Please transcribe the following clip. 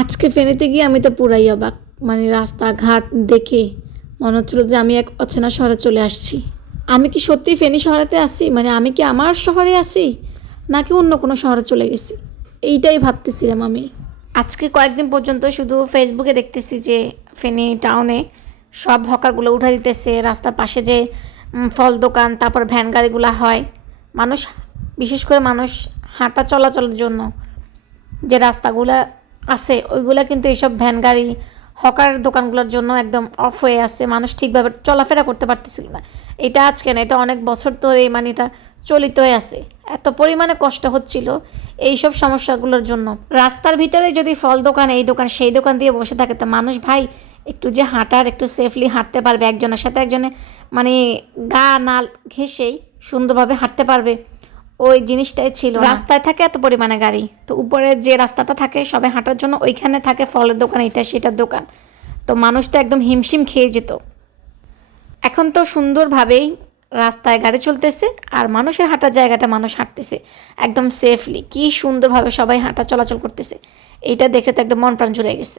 আজকে ফেনীতে গিয়ে আমি তো পুরাই অবাক। মানে রাস্তাঘাট দেখে মনে হচ্ছিল যে আমি এক অচেনা শহরে চলে আসছি। আমি কি সত্যি ফেনী শহরেতে আসি মানে আমি কি আমার শহরে আসি নাকি অন্য কোনো শহরে চলে গেছি? এইটাই ভাবতেছিলাম আমি। আজকে কয়েকদিন পর্যন্ত শুধু ফেসবুকে দেখতেছি যে ফেনী টাউনে সব হকারগুলো উঠে দিতেছে। রাস্তার পাশে যে ফল দোকান, তারপর ভ্যান গাড়িগুলো হয়। মানুষ, বিশেষ করে মানুষ হাঁটা চলাচলের জন্য যে রাস্তাগুলো আছে, ওইগুলো কিন্তু এইসব ভ্যান গাড়ি, হকার দোকানগুলোর জন্য একদম অফ হয়ে আছে, মানুষ ঠিকভাবে চলাফেরা করতে পারতেছিল না এটা আজকে না, এটা অনেক বছর ধরে মানে এটা চলিত হয়ে আছে। এত পরিমাণে কষ্ট হচ্ছিল এইসব সমস্যাগুলোর জন্য। রাস্তার ভিতরে যদি ফল দোকান, এই দোকান, সেই দোকান দিয়ে বসে থাকে, তো মানুষ ভাই, একটু যে হাঁটার, একটু সেফলি হাঁটতে পারবে, একজনের সাথে একজনে মানে গা নাল ঘেসেই সুন্দরভাবে হাঁটতে পারবে। ওই জিনিসটাই ছিল রাস্তায় থাকে এত পরিমাণে গাড়ি। তো উপরে যে রাস্তাটা থাকে সবাই হাঁটার জন্য ওইখানে থাকে ফলের দোকান, এটা সেটার দোকান। তো মানুষ তো একদম হিমশিম খেয়ে যেত। এখন তো সুন্দরভাবেই রাস্তায় গাড়ি চলতেছে আর মানুষের হাঁটার জায়গাটা মানুষ হাঁটতেছে একদম সেফলি কি সুন্দরভাবে সবাই হাঁটা চলাচল করতেছে। এইটা দেখে তো একদম মন প্রাণ জুড়ে গেছে।